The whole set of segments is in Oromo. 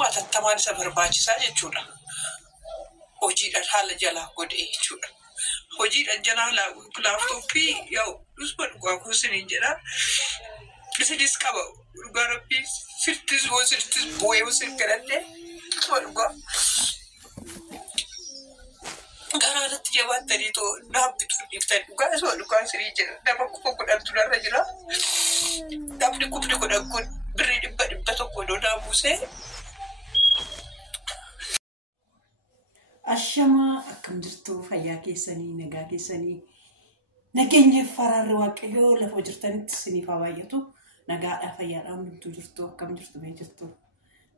Akkuma tattamaan isa barbaachisaa jechuudha. Hojiidhaan haala jalaa godhee jechuudha. Hojiidhaan jalaa laaptooppii yaa'u dhusma dhugaa kuusiniin jedha. Isinis qaba dhugaa rabbii sirtis bu'ee usin galadhee dhusma dhugaa. Garaarratti jabaattanii too dhaabbitu dhiiftan dhugaa isuma dhugaa isinii jira. Nama kuma kudhantu narra jira. Dhaabni kubni kudhan kun birrii 100 doonaa buusee. Ashama akkam jirtu fayyaa keessanii nagaa keessanii nageenya faraarri waaqayyoo lafa jirtanitti isiniif haa baay'atu nagaadhaa fayyaadhaa hundumtuu jirtu akkam jirtu mee jirtu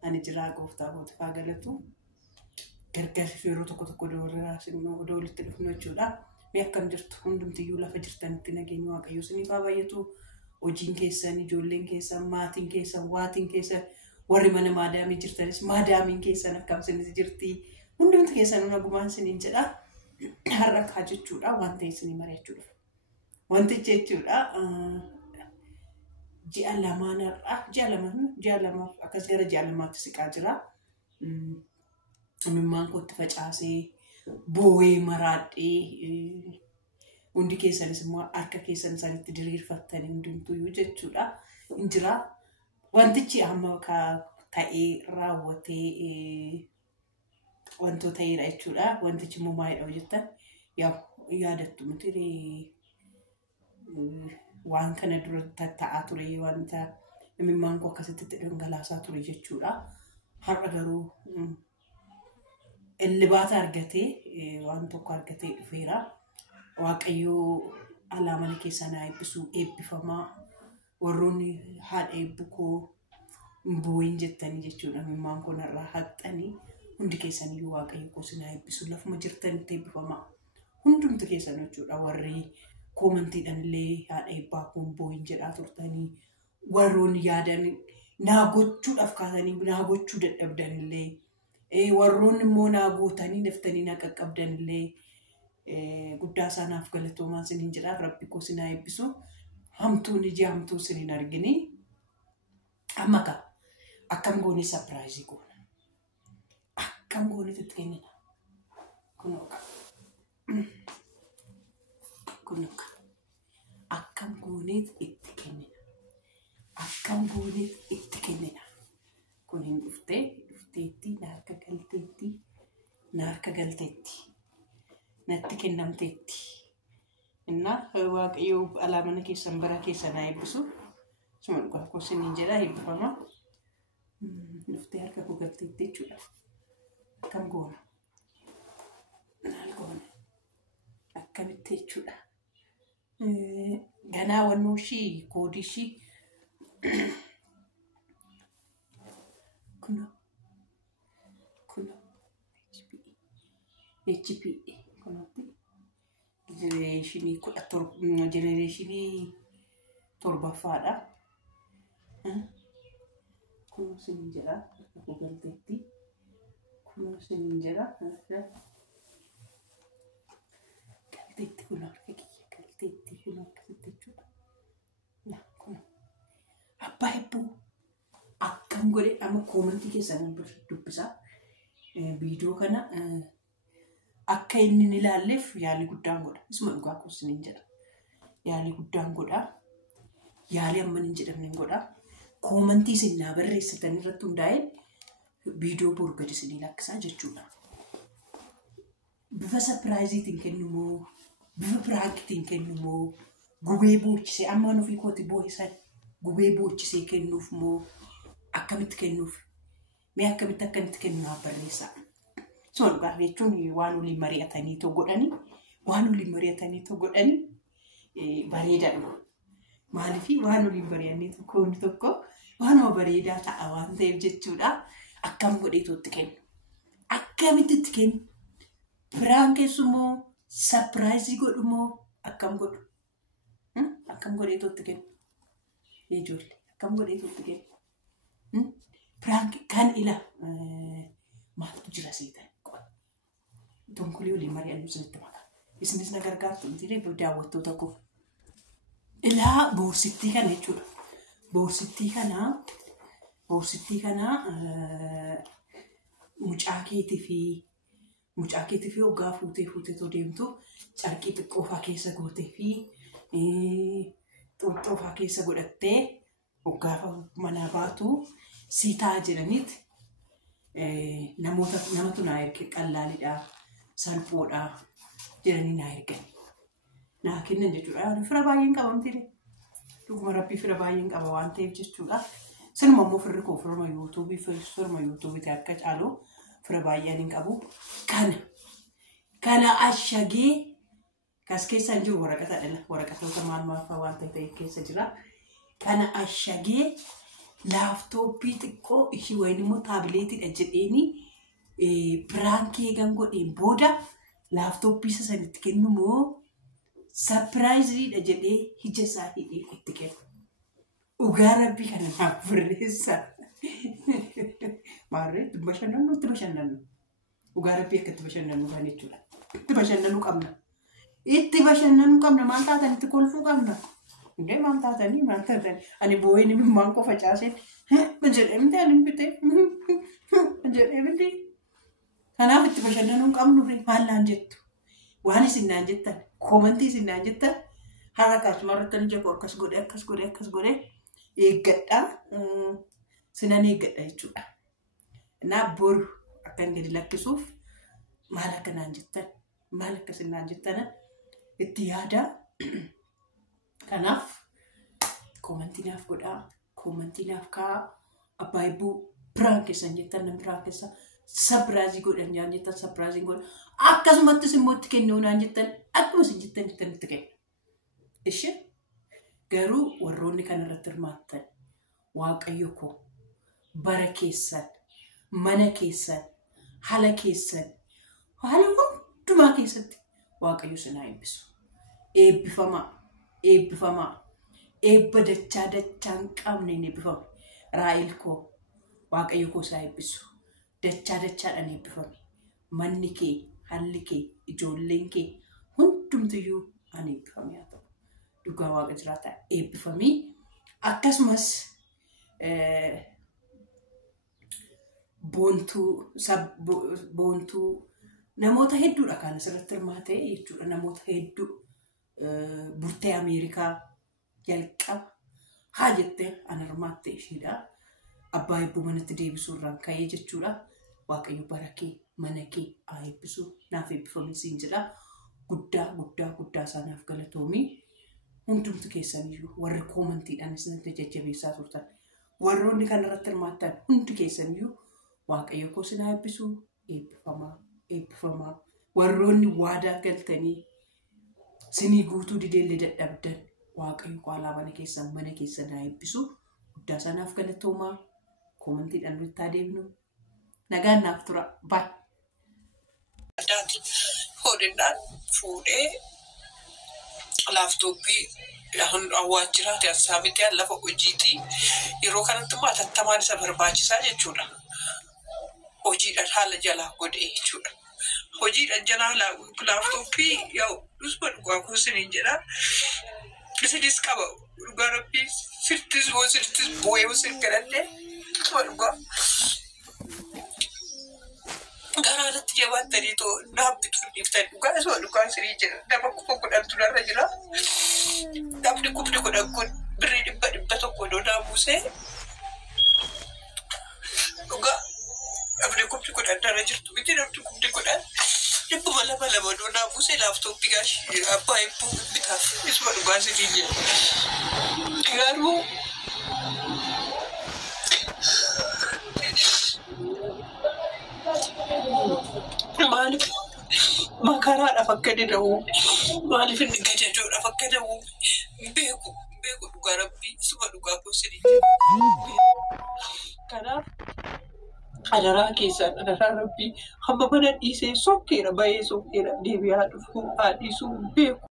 ani jiraa gooftaa kootiif haa galatu gargaarsi yeroo tokko doorraa sinuu odoo walitti dhufnu jechuudha mee akkam jirtu hundumtiyyuu lafa jirtanitti nageenya waaqayyoo isiniif haa baay'atu hojiin keessan ijoolleen keessan maatiin keessan waatiin keessan warri mana maadaamii jirtanis maadaamiin keessan akkam isinitti jirti hundumti keessan nagumaan isiniin jedha har'a kaa jechuudha wanta isinii mari'achuudha wanti jechuudha ji'a lama akkas gara ji'a lamaatti siqaa jira mimmaan kootti facaasee boo'ee maraadhee hundi keessanis immoo harka keessan isaanitti diriirfattanii hundumtuyyuu jechuudha injira wantichi amma ta'ee raawwatee wantoota ta'eera jechuudha wantichi immoo maalidha hojjettan yaadattu miti waan kana dura ta'aa ture wanta mimmaan koo akkasitti dhangalaasaa ture jechuudha har'a garuu illibaata argatee waan tokko argatee dhufeera waaqayyoo alaamana keessan eebbisuu eebbifamaa warroonni haadha eebbukoo boo'in jettanii jechuudha mimmaan kun irraa haqxanii hundi keessaniyyuu waaqayyo kosinaa eebbisu lafuma jirtanitti eebbifamaa hundumti keessan jechuudha warri koomantiidhaan illee haadha eebbaa kun boo'in jedhaa turtanii warroonni yaadan naa gochuudhaaf kaasanii naa gochuu dadhabdan illee warroonni immoo naa gootanii daftanii naa qaqqabdan illee guddaa isaanaaf galatoomaa isiniin jedhaa rabbi kosinaa eebbisu hamtuun iji hamtuu isiniin argini amma akkam goonee sapiraayizii goona. Akkam goonee itti kennina kunuuka akkam goonee itti kennina kun hin dhufteetti naarka galteetti natti kennamteetti inna waaqayyoo alaamana keessan bara keessan haa eebbisu suma dhugaa koosiniin jedhaa eebbifama dhuftee harka koo galteetti jechuudha. Akkam goona akkamitti jechuudha ganaa wannoo ishii koodii ishii kuno HP kunotti jenereeshinii torbaffaadha kuno siniin jedhaa akka galteetti kuno siniin jedhaa galteetti kuno harka kiyya galteetti kuno akkasitti jechuudha kuno abbaa hebbuu akkam godhe amma koomantii keessan dubbisaa viidiyoo kana akka inni ni ilaalleef yaalii guddaan godha isuma dhugaa koosiniin jedha yaalii guddaan godha yaalii amma hin jedhamne godha koomantii isin naa barreessitan irratti hundaa'e viidiyoo boru gadi isinii lakkisaa jechuudha bifa sapiraayiziitiin kennumoo bifa piraankitiin kennumoo gubee boochisee amma nufi kooti boo'isan gubee boochisee kennuuf moo akkamitti kennuuf mee akkamitti akkanitti kennu naa barreessaa suma dhugaa jechuun waan waliin mari'atanii too godhanii bareedaadha maaliifii waan waliin mari'annee tokko waanuma bareedaa ta'a waan ta'eef jechuudha akkam godhee tootti kennu akkamitti itti kennu piraankeessu moo sapiraayizii godhu moo akkam godhu akkam godhee tootti kennu ijoollee akkam godhee tootti kennu piraank kan ila maaltu jira seetan donkolii waliin mari'annu isinitti maka isinis na gargaartu miti daawwattoota koo ilaa boorsittii kana jechuudha boorsittii kana mucaa keetii fi hoggaa fuutee too deemtu carqii xiqqoofaa keessa gootee fi xurxoofaa keessa godhattee hoggaa manaa baatu siitaa jedhaniiti namatu naa erge qallaalidhaa salphoodhaa jedhanii naa ergan naa kennan jechuudha. Fira baay'een qabamti dhuguma rabbii fira baay'een qaba waan ta'eef jechuudha. Sinuma immoo firri koo firma yuutuubii akka caalu fira baay'een hin qabu. Kana ashagee kas keessa jiru waraqatoota maal fa'aa waan ta'e keessa jira. Kana ashagee laaftooppii xiqqoo ishii wayin immoo taabileetiidha jedheeni piraankii godheen booda laaftooppii isa sanitti kennu moo sapiraayiziidha jedhee ija isaa hidhee itti kennu. Dhugaa rabbii kana naaf barreessa. Maarree itti bashannannu. Dhugaa rabbii akka itti bashannannu kan jechuudha. Itti bashannanuu qabna. Maal taatan itti kolfuu qabna. Indee maal taatanii. Ani boo'een imimmaan qofa caaseen. Jedhee miti ani bitee. Jedhee miti. Kanaaf itti bashannanuu qabnu maal naan jettu. Waan isin naan jettan. Koomantii isin naan jettan. Haala akkasuma irratti jaboo akkas godhee. Eeggadhaa. Sinan eeggadha jechuudha. Naa boru akkan gadi lakkisuuf maal akka naan jettan. Maal akka isin naan jettan itti yaadaa. Kanaaf koomantii naaf godhaa. Koomantii naaf kaa'aa. Abbaa eebbuu biraan keessan jettan nan biraan keessa sapiraayizii godhan naan jettan sapiraayizii godhan. Akkasumattis immoo itti kennuu naan jettan akkuma isin jettan itti kenna. Ishee garuu warroonni kanarratti hirmaattan waaqayyo koo bara keessan mana keessan haala keessan haala hundumaa keessatti waaqayyo sinaa eebbisu. Eebbifamaa. Eebba dachaan qabne hin eebbifame. Raa'el koo waaqayyo koo isaa eebbisu. Dachaadhaan eebbifame. Manni kee, haalli kee, ijoolleen kee hundumtiyyuu ani eebbifame haa ta'u. Dhugaa waaqa jiraataa eebbifamii. Akkasumas boontuu namoota hedduudha kan asirratti hirmaatee jechuudha. Namoota hedduu burtee Ameerikaa jalqaba haa jettee ana hirmaattee ishiidha. Abbaa eebbuu manatti deebisuu irraan ka'ee jechuudha. Waaqayyo bara kee mana kee haa eebbisu naaf eebbifamee siin jedha. Guddaa isaanaaf galatoomii. Hundumtu keessaniyyuu warri koomantiidhaan isinatti jajjabeessaa turtan. Warroonni kanarratti hirmaattan hundi keessaniyyuu waaqayyo koo sinaa eebbisu. Eebbifamaa. Warroonni waadaa galtanii sinii guutuu dideellee dadhabdan waaqayyo koo alaa mana keessan haa eebbisu. Guddaa isaanaaf galatoomaa. Koomantiidhaan nutti haa deebinu. Nagaan naaf tura. Baay. Hoodinaan fuudhee laaftooppii waajjiraati asaamitee lafa hojiitii yeroo kanatti immoo atattamaan isa barbaachisaa jechuudha. Hojiidhaan haala jalaa godhee jechuudha. Hojiidhaan jalaa laaftooppii dhusma dhugaa kuusiniin jedhaa. Isinis qaba dhugaa rabbii sirtis boo'ee sin gadhadhee dhusma dhugaa. Garaanatti jabaattanii too dhaabbitu dhiiftanii dhugaa isuma dhugaa sirii jira. Nama kufa godhantu narra jira. Dhaabni kubni godhan kun birrii 100 doonaa buusee dhugaa dhaabni kubni godhan narra jirtu miti dhaabni kubni godhan 200 doonaa buusee laaftooppii gaashii abbaa eebbuu bitaaf isuma dhugaa sirii jira. Garuu maaliif makaraadhaaf akka dida'u maaliif inni gajajoodhaaf akka da'u beeku dhugaa rabbii isuma dhugaa gosinii kanaaf adaraa keessaan adaraa rabbii hamma mana dhiisee sokkeera bahee sokkeera deebi'aa dhufuu haa dhiisuu beeku.